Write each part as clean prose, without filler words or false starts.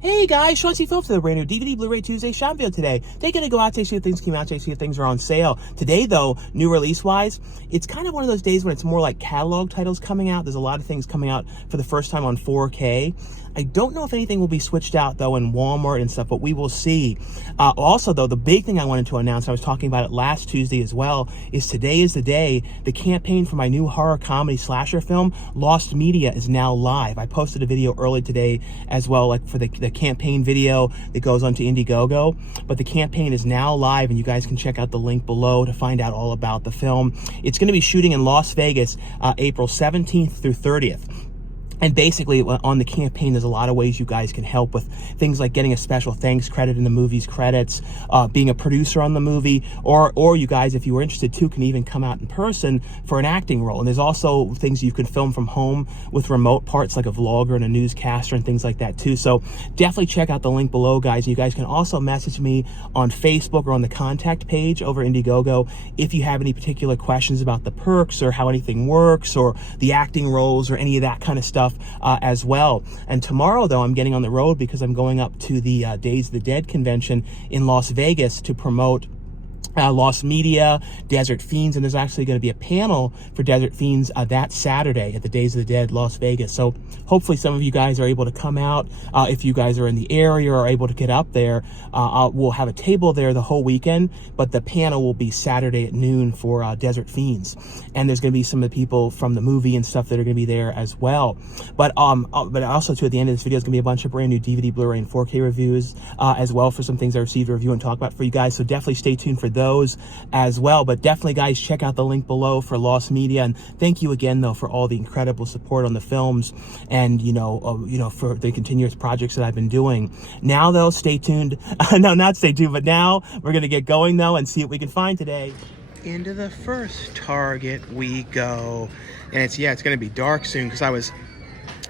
Hey guys, Sean C. Phillips for the brand new DVD Blu-ray Tuesday shop video today. Taking to go out to see what things came out, to see what things are on sale. Today though, new release-wise, it's kind of one of those days when it's more like catalog titles coming out. There's a lot of things coming out for the first time on 4K. I don't know if anything will be switched out though in Walmart and stuff, but we will see. Also though, the big thing I wanted to announce, I was talking about it last Tuesday as well, is today is the day the campaign for my new horror comedy slasher film, Lost Media, is now live. I posted a video early today as well, like for the campaign video that goes onto Indiegogo, but the campaign is now live and you guys can check out the link below to find out all about the film. It's going to be shooting in Las Vegas, April 17th through 30th. And basically, on the campaign, there's a lot of ways you guys can help with things like getting a special thanks credit in the movie's credits, being a producer on the movie, or you guys, if you were interested too, can even come out in person for an acting role. And there's also things you can film from home with remote parts, like a vlogger and a newscaster and things like that too. So definitely check out the link below, guys. And you guys can also message me on Facebook or on the contact page over Indiegogo if you have any particular questions about the perks or how anything works or the acting roles or any of that kind of stuff. As well. And tomorrow though, I'm getting on the road because I'm going up to the Days of the Dead convention in Las Vegas to promote Lost Media, Desert Fiends, and there's actually going to be a panel for Desert Fiends that Saturday at the Days of the Dead Las Vegas. So hopefully some of you guys are able to come out. If you guys are in the area or are able to get up there, we'll have a table there the whole weekend, but the panel will be Saturday at noon for Desert Fiends. And there's going to be some of the people from the movie and stuff that are going to be there as well. But also too, at the end of this video is going to be a bunch of brand new DVD, Blu-ray, and 4K reviews as well for some things I received a review and talk about for you guys. So definitely stay tuned for those as well. But definitely, guys, check out the link below for Lost Media. And thank you again, though, for all the incredible support on the films and for the continuous projects that I've been doing. Now, though, stay tuned. No, not stay tuned, but now we're gonna get going though and see what we can find today. Into the first Target we go, and it's gonna be dark soon because I was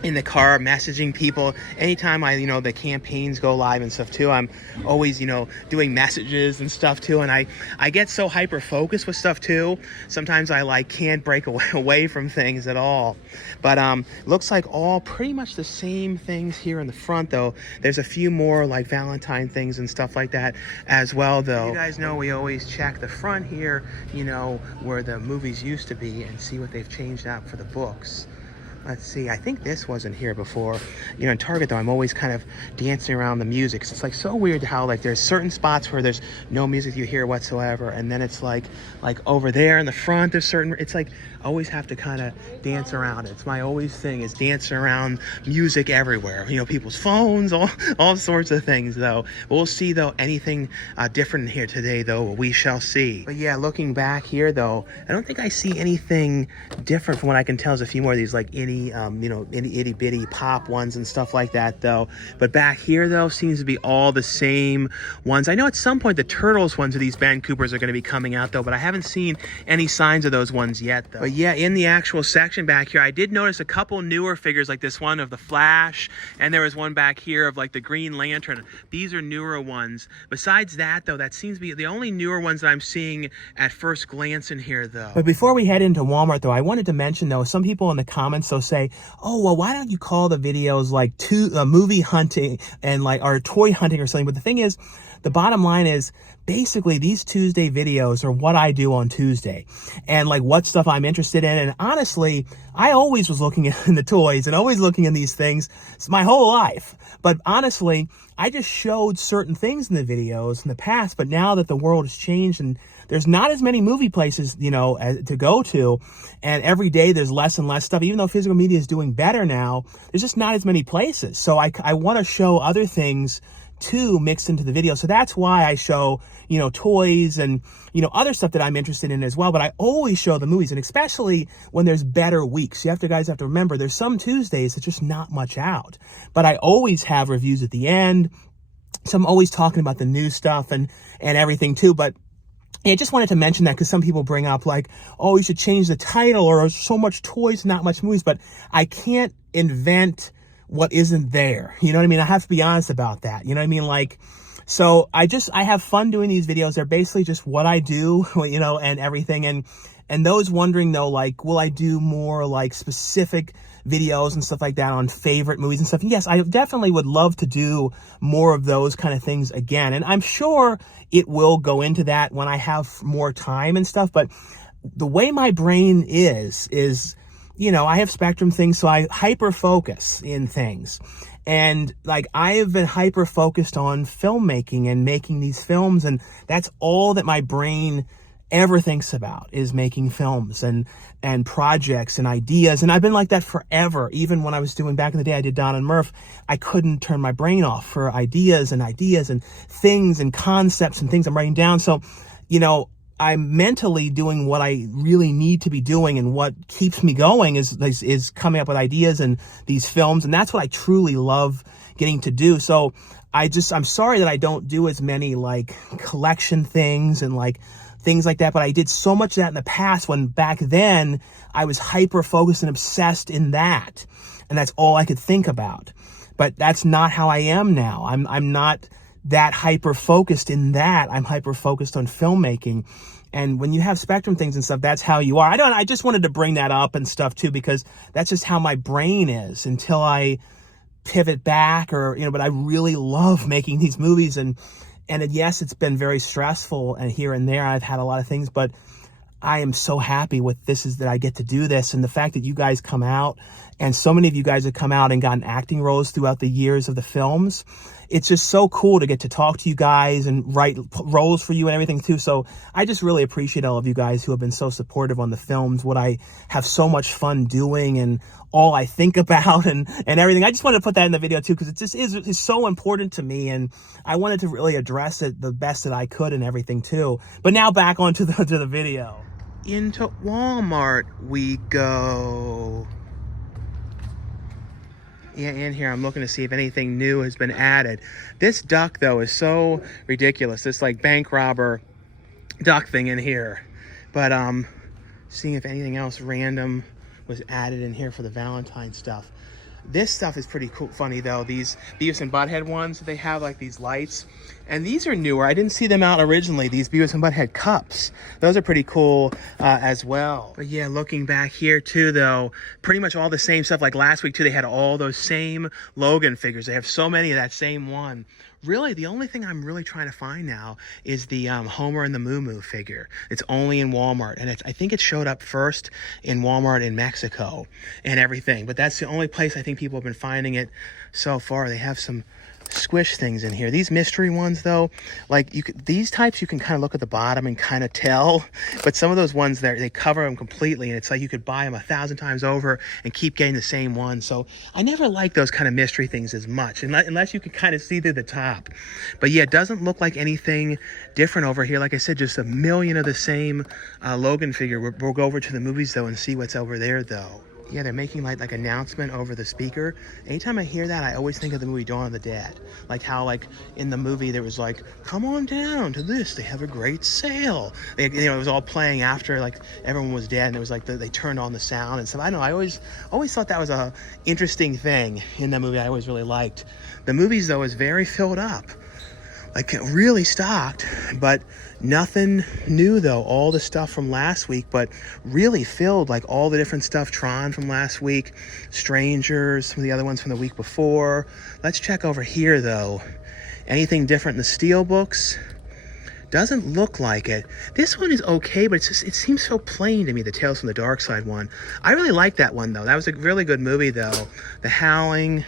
in the car messaging people anytime the campaigns go live and stuff too. I'm always doing messages and stuff too, and I get so hyper focused with stuff too. Sometimes I can't break away from things at all. But looks like all pretty much the same things here in the front though. There's a few more like Valentine things and stuff like that as well though. You guys know we always check the front here, where the movies used to be, and see what they've changed out for the books. Let's see, I think this wasn't here before. In Target though, I'm always kind of dancing around the music. It's like so weird how there's certain spots where there's no music you hear whatsoever, and then it's like over there in the front there's certain, it's like I always have to kind of dance around it. It's my always thing is dancing around music everywhere. People's phones, all sorts of things though. We'll see though anything different here today though, we shall see. But yeah, looking back here though, I don't think I see anything different from what I can tell. Is a few more of these like any itty bitty pop ones and stuff like that though. But back here though seems to be all the same ones. I know at some point the Turtles ones of these Ben Coopers are going to be coming out though, but I haven't seen any signs of those ones yet though. But yeah, in the actual section back here, I did notice a couple newer figures, like this one of the Flash, and there was one back here of like the Green Lantern. These are newer ones. Besides that though, that seems to be the only newer ones that I'm seeing at first glance in here though. But before we head into Walmart though, I wanted to mention though, some people in the comments they'll say, oh well, why don't you call the videos like movie hunting and or toy hunting or something? But the thing is, the bottom line is basically these Tuesday videos are what I do on Tuesday and what stuff I'm interested in. And honestly, I always was looking in the toys and always looking in these things my whole life. But honestly, I just showed certain things in the videos in the past, but now that the world has changed and there's not as many movie places, to go to, and every day there's less and less stuff. Even though physical media is doing better now, there's just not as many places. So I want to show other things too mixed into the video. So that's why I show, toys and, other stuff that I'm interested in as well. But I always show the movies, and especially when there's better weeks. You guys have to remember, there's some Tuesdays that's just not much out. But I always have reviews at the end. So I'm always talking about the new stuff and everything too. But yeah, I just wanted to mention that because some people bring up oh, you should change the title, or so much toys, not much movies. But I can't invent what isn't there. You know what I mean? I have to be honest about that. You know what I mean? So I have fun doing these videos. They're basically just what I do, and everything. And those wondering though, will I do more specific videos and stuff like that on favorite movies and stuff. And yes, I definitely would love to do more of those kind of things again. And I'm sure it will go into that when I have more time and stuff. But the way my brain is, you know, I have spectrum things, so I hyper focus in things. And like, I have been hyper focused on filmmaking and making these films, and that's all that my brain ever thinks about, is making films and projects and ideas. And I've been like that forever. Even when I was doing, back in the day, I did Don and Murph, I couldn't turn my brain off for ideas and things and concepts and things I'm writing down. So, you know, I'm mentally doing what I really need to be doing, and what keeps me going is coming up with ideas and these films. And that's what I truly love getting to do. So I'm sorry that I don't do as many like collection things and like things like that. But I did so much of that in the past, when back then I was hyper focused and obsessed in that. And that's all I could think about. But that's not how I am now. I'm not that hyper focused in that. I'm hyper focused on filmmaking. And when you have spectrum things and stuff, that's how you are. I just wanted to bring that up and stuff too, because that's just how my brain is until I pivot back, or, you know, but I really love making these movies. And yes, it's been very stressful, and here and there I've had a lot of things, but I am so happy with this, is that I get to do this. And the fact that you guys come out, and so many of you guys have come out and gotten acting roles throughout the years of the films. It's just so cool to get to talk to you guys and write roles for you and everything too. So I just really appreciate all of you guys who have been so supportive on the films, what I have so much fun doing and all I think about and everything. I just wanted to put that in the video too, because it just is so important to me, and I wanted to really address it the best that I could and everything too. But now back onto the video. Into Walmart we go. Yeah, in here I'm looking to see if anything new has been added. This duck though is so ridiculous. This like bank robber duck thing in here. But seeing if anything else random was added in here for the Valentine stuff. This stuff is pretty cool, funny though. These Beavis and Butthead ones, they have like these lights, and these are newer. I didn't see them out originally. These Beavis and Butthead cups, those are pretty cool as well. But yeah, looking back here too though, pretty much all the same stuff. Like last week too, they had all those same Logan figures. They have so many of that same one. Really, the only thing I'm really trying to find now is the Homer and the Moo Moo figure. It's only in Walmart, and I think it showed up first in Walmart in Mexico and everything. But that's the only place I think people have been finding it so far. They have some squish things in here. These mystery ones though, like these types you can kind of look at the bottom and kind of tell, but some of those ones there, they cover them completely, and it's like you could buy them 1,000 times over and keep getting the same one. So I never like those kind of mystery things as much, unless you can kind of see through the top. But yeah, it doesn't look like anything different over here. Like I said, just a million of the same Logan figure. We'll go over to the movies though and see what's over there though. Yeah, they're making like announcement over the speaker. Anytime I hear that, I always think of the movie Dawn of the Dead. Like how like in the movie there was like, come on down to this, they have a great sale. You know, it was all playing after like everyone was dead, and it was like they turned on the sound and stuff. I don't know, I always thought that was a interesting thing in that movie. I always really liked. The movies though is very filled up. Like really stocked, but nothing new though. All the stuff from last week, but really filled, like all the different stuff. Tron from last week, Strangers, some of the other ones from the week before. Let's check over here though. Anything different in the Steelbooks? Doesn't look like it. This one is okay, but it seems so plain to me, the Tales from the Dark Side one. I really like that one though. That was a really good movie though. The Howling,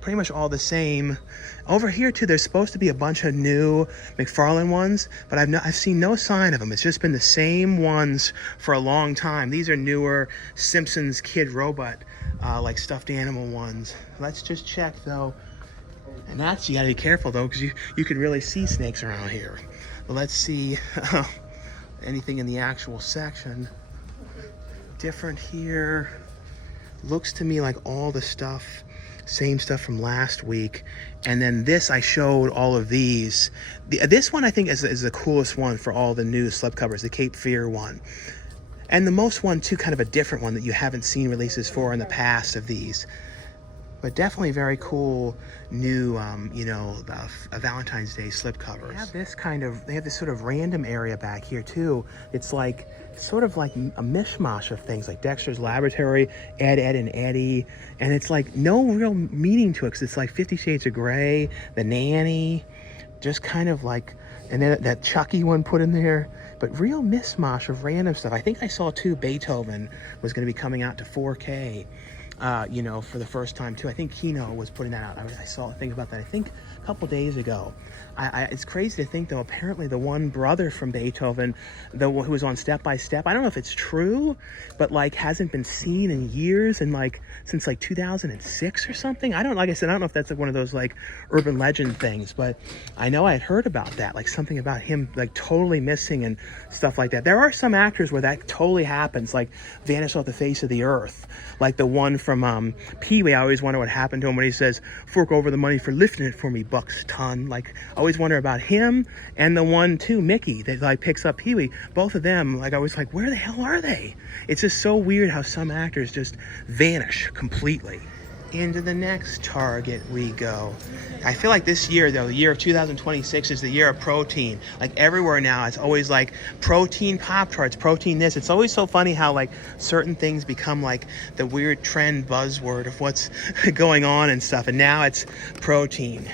pretty much all the same. Over here too, there's supposed to be a bunch of new McFarlane ones, but I've seen no sign of them. It's just been the same ones for a long time. These are newer Simpsons kid robot, like stuffed animal ones. Let's just check though. And that's, you gotta be careful though, because you could really see snakes around here. But let's see anything in the actual section. Different here. Looks to me like all the stuff, same stuff from last week. And then this, I showed all of these. This one I think is the coolest one for all the new slipcovers, the Cape Fear one. And the most one too, kind of a different one that you haven't seen releases for in the past of these. But definitely very cool new, Valentine's Day slipcovers. They have this sort of random area back here too. It's like, sort of like a mishmash of things like Dexter's Laboratory, Ed, and Eddie. And it's like no real meaning to it, because it's like 50 Shades of Grey, The Nanny, just kind of like, and then that Chucky one put in there. But real mishmash of random stuff. I think I saw too Beethoven was going to be coming out to 4K. For the first time too. I think Kino was putting that out. I saw a thing about that, I think a couple days ago. It's crazy to think though, apparently the one brother from Beethoven, who was on Step by Step, I don't know if it's true, but like hasn't been seen in years, and like since like 2006 or something. Like I said, I don't know if that's like one of those like urban legend things, but I know I had heard about that, like something about him like totally missing and stuff like that. There are some actors where that totally happens, like vanish off the face of the earth, like the one from Pee-wee. I always wonder what happened to him when he says, "Fork over the money for lifting it for me, Bucks ton." Like, I always wonder about him, and the one too, Mickey, that like picks up Pee-wee. Both of them, like, I was like, where the hell are they? It's just so weird how some actors just vanish completely. Into the next Target we go. I feel like this year, though, the year of 2026 is the year of protein. Like everywhere now, it's always like protein Pop-Tarts, protein this. It's always so funny how like certain things become like the weird trend buzzword of what's going on and stuff. And now it's protein.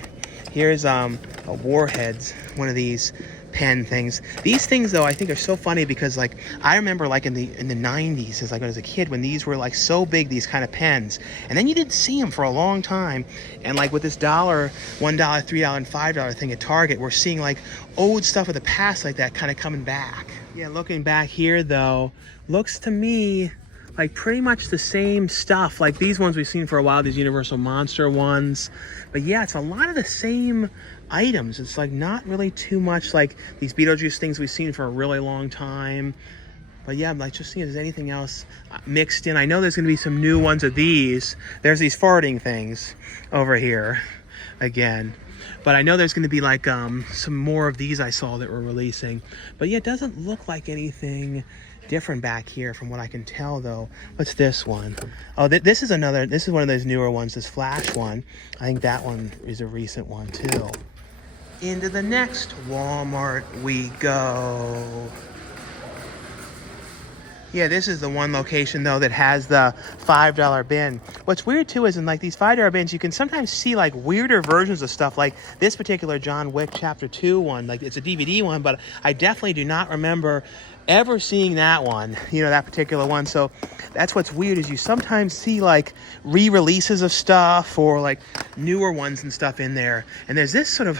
Here's a Warheads, one of these pen things. These things though, I think are so funny because like I remember like in the 90s as a kid when these were like so big, these kind of pens, and then you didn't see them for a long time, and like with this $1, $3, and $5 thing at Target, we're seeing like old stuff of the past like that kind of coming back. Yeah, looking back here though, looks to me like pretty much the same stuff. Like these ones we've seen for a while, these Universal Monster ones. But yeah, it's a lot of the same items. It's like not really too much like these Beetlejuice things we've seen for a really long time. But yeah, I'm like just seeing if there's anything else mixed in. I know there's going to be some new ones of these. There's these farting things over here again. But I know there's going to be like some more of these I saw that were releasing. But yeah, it doesn't look like anything different back here from what I can tell though. What's this one? Oh, this is one of those newer ones, this Flash one. I think that one is a recent one too. Into the next Walmart we go. Yeah, this is the one location though that has the $5 bin. What's weird too is in like these $5 bins, you can sometimes see like weirder versions of stuff, like this particular John Wick Chapter 2 one. Like it's a DVD one, but I definitely do not remember ever seeing that one, that particular one. So that's what's weird, is you sometimes see like re-releases of stuff or like newer ones and stuff in there. And there's this sort of,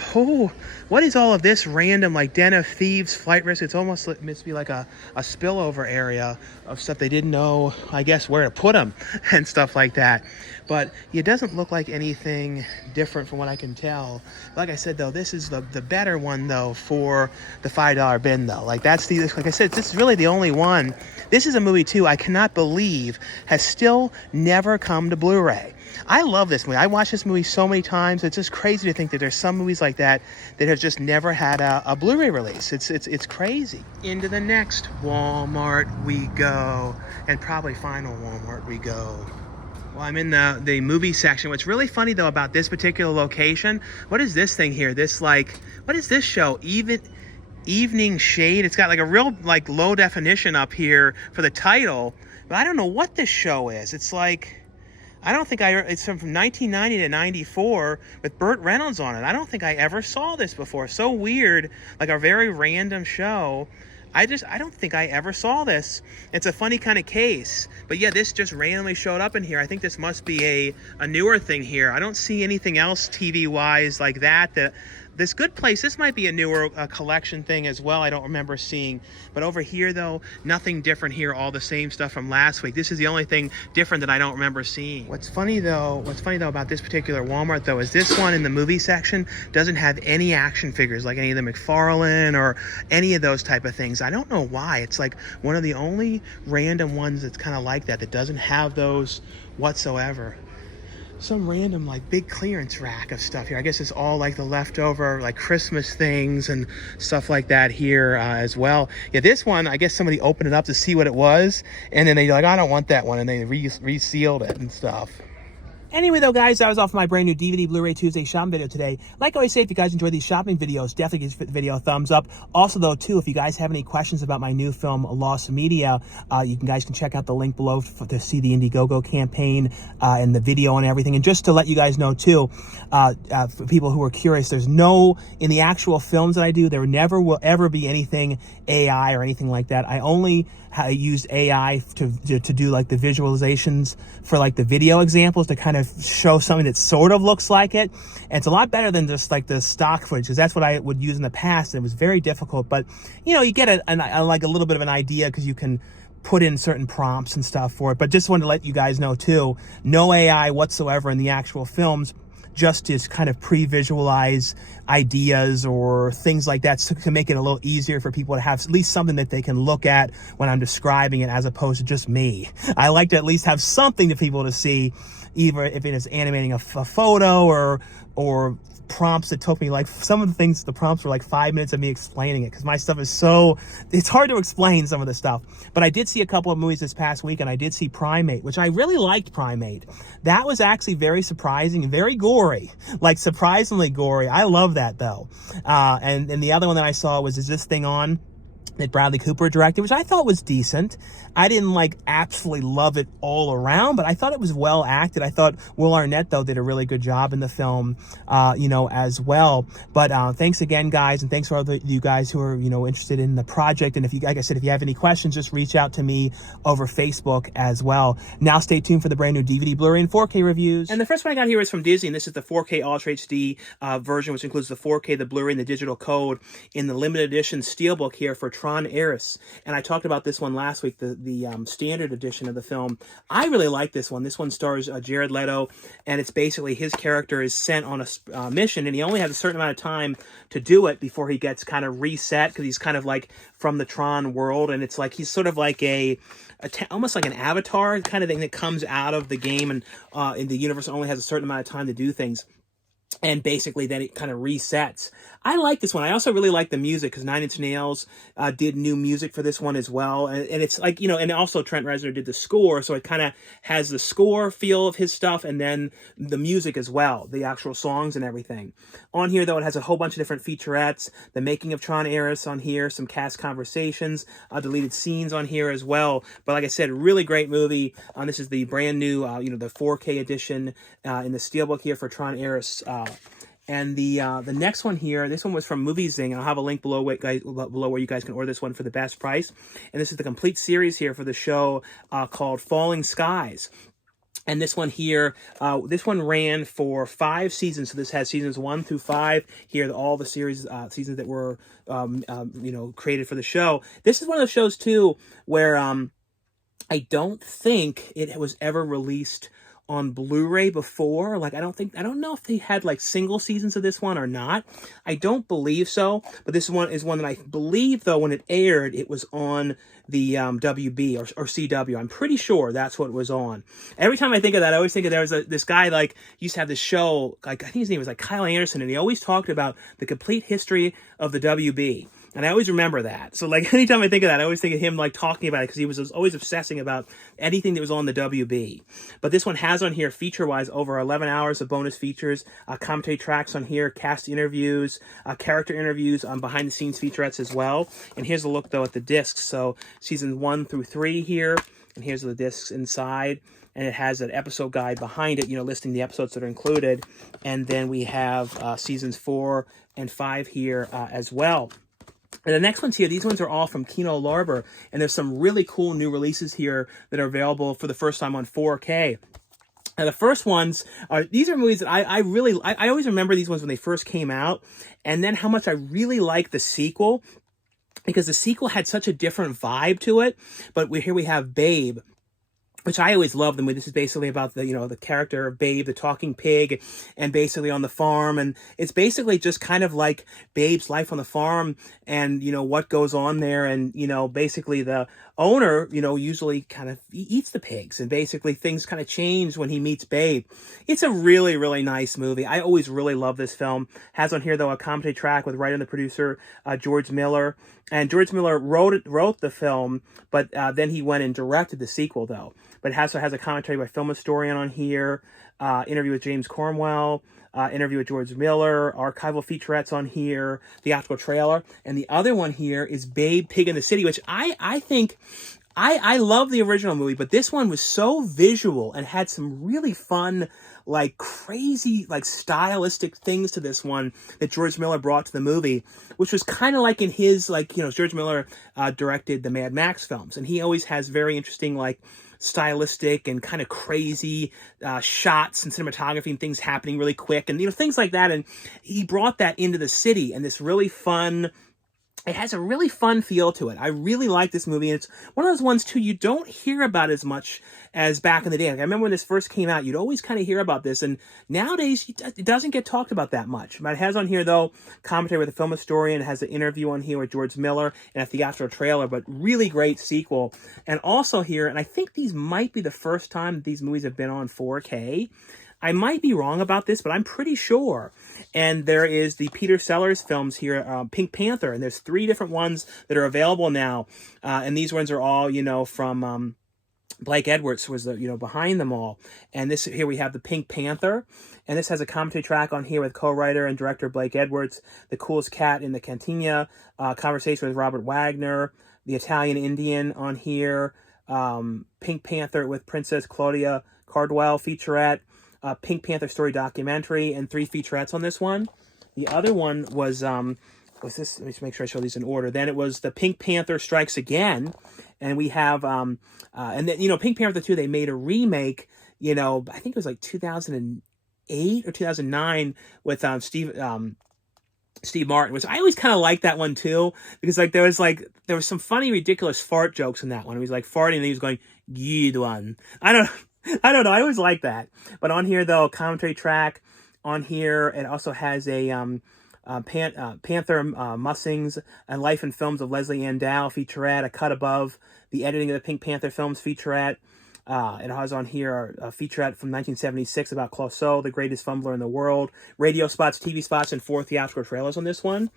what is all of this random like Den of Thieves, Flight Risk? It's almost must be like a spillover area of stuff they didn't know, I guess, where to put them and stuff like that. But it doesn't look like anything different from what I can tell. Like I said though, this is the better one though for the $5 bin though. Like that's like I said, this is really the only one. This is a movie too I cannot believe has still never come to Blu-ray. I love this movie. I watched this movie so many times. It's just crazy to think that there's some movies like that that have just never had a Blu-ray release. It's crazy. Into the next Walmart we go, and probably final Walmart we go. Well, I'm in the movie section. What's really funny though about this particular location, what is this thing here? This like, what is this show? Evening Shade. It's got like a real like low definition up here for the title, but I don't know what this show is. It's like, it's from 1990 to 94 with Burt Reynolds on it. I don't think I ever saw this before. So weird, like a very random show. I don't think I ever saw this. It's a funny kind of case. But yeah, this just randomly showed up in here. I think this must be a newer thing here. I don't see anything else TV-wise like that. This Good Place, this might be a newer collection thing as well. I don't remember seeing. But over here, though, nothing different here. All the same stuff from last week. This is the only thing different that I don't remember seeing. What's funny though about this particular Walmart, though, is this one in the movie section doesn't have any action figures like any of the McFarlane or any of those type of things. I don't know why. It's like one of the only random ones that's kind of like that doesn't have those whatsoever. Some random like big clearance rack of stuff here. I guess it's all like the leftover like Christmas things and stuff like that here as well. Yeah, this one, I guess somebody opened it up to see what it was, and then they're like, I don't want that one, and they resealed it and stuff. Anyway, though, guys, that was off my brand new DVD Blu-ray Tuesday shopping video today. Like I always say, if you guys enjoy these shopping videos, definitely give the video a thumbs up. Also, though, too, if you guys have any questions about my new film, Lost Media, you guys can check out the link below to see the Indiegogo campaign and the video and everything. And just to let you guys know, too, for people who are curious, there's no, in the actual films that I do, there never will ever be anything AI or anything like that. I only used AI to do like the visualizations for like the video examples to kind of show something that sort of looks like it. And it's a lot better than just like the stock footage, because that's what I would use in the past, and it was very difficult. But you know, you get like a little bit of an idea because you can put in certain prompts and stuff for it. But just wanted to let you guys know too, no AI whatsoever in the actual films, just to kind of pre-visualize ideas or things like that, to make it a little easier for people to have at least something that they can look at when I'm describing it, as opposed to just me. I like to at least have something to people to see, either if it is animating a photo or prompts that took me, like some of the things, the prompts were like 5 minutes of me explaining it, because my stuff is so, it's hard to explain some of the stuff. But I did see a couple of movies this past week, and I did see Primate, which I really liked. Primate, that was actually very surprising and very gory, like surprisingly gory. I love that though. And the other one that I saw was Is This Thing On?, that Bradley Cooper directed, which I thought was decent. I didn't like absolutely love it all around, but I thought it was well acted. I thought Will Arnett, though, did a really good job in the film, you know, as well. But thanks again, guys, and thanks for all you guys who are, you know, interested in the project. And if you, like I said, if you have any questions, just reach out to me over Facebook as well. Now stay tuned for the brand new DVD, Blu-ray, and 4K reviews. And the first one I got here is from Disney, and this is the 4K Ultra HD version, which includes the 4K, the Blu-ray, and the digital code in the limited edition Steelbook here for Tron. And I talked about this one last week, the standard edition of the film. I really like this one. This one stars Jared Leto, and it's basically his character is sent on a mission, and he only has a certain amount of time to do it before he gets kind of reset, because he's kind of like from the Tron world, and it's like he's sort of like almost like an avatar kind of thing that comes out of the game, and in the universe only has a certain amount of time to do things. And basically then it kind of resets. I like this one. I also really like the music, because Nine Inch Nails did new music for this one as well. And it's like, you know, and also Trent Reznor did the score, so it kind of has the score feel of his stuff, and then the music as well, the actual songs and everything. On here, though, it has a whole bunch of different featurettes, the making of Tron Ares on here, some cast conversations, deleted scenes on here as well. But like I said, really great movie. This is the brand new, you know, the 4K edition in the Steelbook here for Tron Ares. And the next one here, this one was from Movie Zing, and I'll have a link below where you guys can order this one for the best price. And this is the complete series here for the show called Falling Skies. And this one here, this one ran for 5 seasons. So this has seasons 1 through 5 here, all the series seasons that were you know, created for the show. This is one of those shows too where I don't think it was ever released on Blu-ray before. Like, I don't know if they had like single seasons of this one or not. I don't believe so, but this one is one that I believe, though, when it aired, it was on the WB or CW. I'm pretty sure that's what it was on. Every time I think of that, I always think of there was this guy, like, used to have this show, like, I think his name was like Kyle Anderson, and he always talked about the complete history of the WB. And I always remember that. So, like, anytime I think of that, I always think of him, like, talking about it, because he was always obsessing about anything that was on the WB. But this one has on here, feature-wise, over 11 hours of bonus features, commentary tracks on here, cast interviews, character interviews, behind-the-scenes featurettes as well. And here's a look, though, at the discs. So, season 1 through 3 here, and here's the discs inside. And it has an episode guide behind it, you know, listing the episodes that are included. And then we have seasons 4 and 5 here as well. And the next ones here, these ones are all from Kino Lorber, and there's some really cool new releases here that are available for the first time on 4K. And the first ones are, these are movies that I always remember these ones when they first came out, and then how much I really like the sequel, because the sequel had such a different vibe to it. But here we have Babe, which I always loved them. This is basically about the, you know, the character of Babe, the talking pig, and basically on the farm. And it's basically just kind of like Babe's life on the farm and, you know, what goes on there. And, you know, basically the owner, you know, usually kind of eats the pigs, and basically things kind of change when he meets Babe. It's a really, really nice movie. I always really love this film. Has on here, though, a commentary track with writer and the producer, George Miller. And George Miller wrote the film, but then he went and directed the sequel, though. but it also has a commentary by film historian on here, interview with James Cornwell, interview with George Miller, archival featurettes on here, theatrical trailer, and the other one here is Babe, Pig in the City, which I think... I love the original movie, but this one was so visual and had some really fun, like crazy, like stylistic things to this one that George Miller brought to the movie, which was kind of like in his, like, you know, George Miller directed the Mad Max films, and he always has very interesting, like, stylistic and kind of crazy shots and cinematography and things happening really quick and, you know, things like that. And he brought that into the city, and this really fun... It has a really fun feel to it. I really like this movie. And it's one of those ones, too, you don't hear about as much as back in the day. Like, I remember when this first came out, you'd always kind of hear about this. And nowadays, it doesn't get talked about that much. But it has on here, though, commentary with a film historian. It has an interview on here with George Miller and a theatrical trailer. But really great sequel. And also here, and I think these might be the first time these movies have been on 4K. I might be wrong about this, but I'm pretty sure. And there is the Peter Sellers films here, Pink Panther, and there's 3 different ones that are available now. And these ones are all, you know, from Blake Edwards was the, you know, behind them all. And this here we have the Pink Panther, and this has a commentary track on here with co-writer and director Blake Edwards, The Coolest Cat in the Cantina, conversation with Robert Wagner, The Italian Indian on here, Pink Panther with Princess Claudia Cardwell featurette, Pink Panther story documentary, and 3 featurettes on this one. The other one was this? Let me just make sure I show these in order. Then it was the Pink Panther Strikes Again, and we have and then, you know, Pink Panther 2. They made a remake. You know, I think it was like 2008 or 2009 with Steve Martin, which I always kind of liked that one too, because like there was some funny, ridiculous fart jokes in that one. He was like farting and he was going, "Good one." I don't know. I always like that. But on here, though, commentary track on here. It also has a Panther Mussings and Life and Films of Leslie Ann Dow featurette, a cut above the editing of the Pink Panther films featurette. It has on here a featurette from 1976 about Clouseau, the greatest fumbler in the world. Radio spots, TV spots, and 4 theatrical trailers on this one.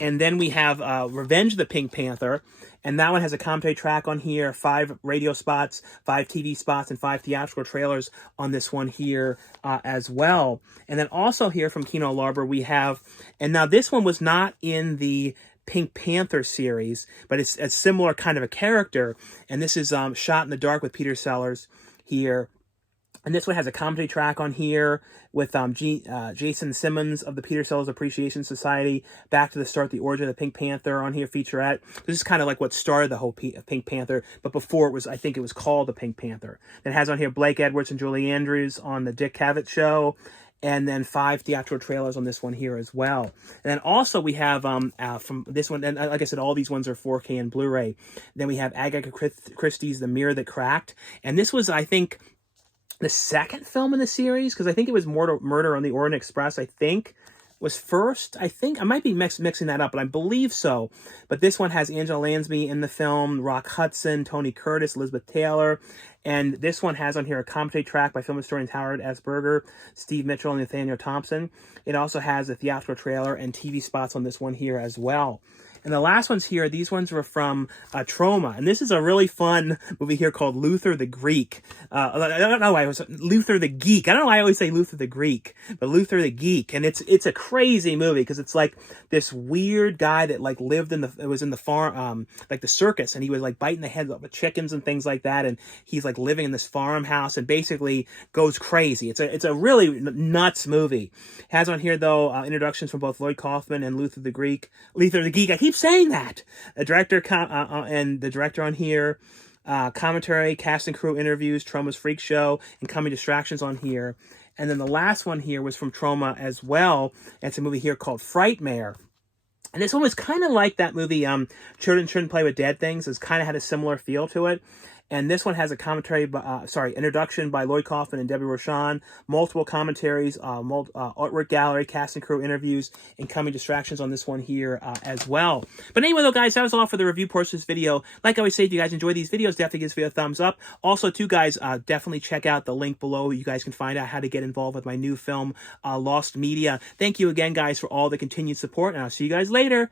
And then we have Revenge of the Pink Panther. And that one has a commentary track on here, 5 radio spots, 5 TV spots, and 5 theatrical trailers on this one here as well. And then also here from Kino Lorber we have, and now this one was not in the Pink Panther series, but it's a similar kind of a character. And this is Shot in the Dark with Peter Sellers here. And this one has a comedy track on here with Jason Simmons of the Peter Sellers Appreciation Society, Back to the Start, the Origin of the Pink Panther on here featurette. This is kind of like what started the whole Pink Panther, but before it was, I think it was called the Pink Panther. It has on here Blake Edwards and Julie Andrews on the Dick Cavett Show, and then 5 theatrical trailers on this one here as well. And then also we have from this one, and like I said, all these ones are 4K and Blu-ray. Then we have Agatha Christie's The Mirror That Cracked, and this was, I think, the second film in the series, because I think it was Murder on the Orient Express, I think, was first. I think, I might be mixing that up, but I believe so. But this one has Angela Lansbury in the film, Rock Hudson, Tony Curtis, Elizabeth Taylor. And this one has on here a commentary track by film historians Howard S. Berger, Steve Mitchell, and Nathaniel Thompson. It also has a theatrical trailer and TV spots on this one here as well. And the last ones here, these ones were from Troma. And this is a really fun movie here called Luther the Greek. I don't know why it was Luther the Geek. I don't know why I always say Luther the Greek, but Luther the Geek. And it's a crazy movie because it's like this weird guy that like lived in the farm, like the circus, and he was like biting the heads off of chickens and things like that. And he's like living in this farmhouse and basically goes crazy. It's a really nuts movie. It has on here though introductions from both Lloyd Kaufman and Luther the Geek. I keep saying that. A director and the director on here, commentary, cast and crew interviews, Troma's Freak Show, and coming distractions on here. And then the last one here was from Troma as well. It's a movie here called Frightmare. And this one was kind of like that movie, Children Shouldn't Play with Dead Things. It's kind of had a similar feel to it. And this one has a introduction by Lloyd Kaufman and Debbie Rochon, multiple commentaries, artwork gallery, cast and crew interviews, and coming distractions on this one here as well. But anyway, though, guys, that was all for the review portion of this video. Like I always say, if you guys enjoy these videos, definitely give this video a thumbs up. Also, too, guys, definitely check out the link below. You guys can find out how to get involved with my new film, Lost Media. Thank you again, guys, for all the continued support, and I'll see you guys later.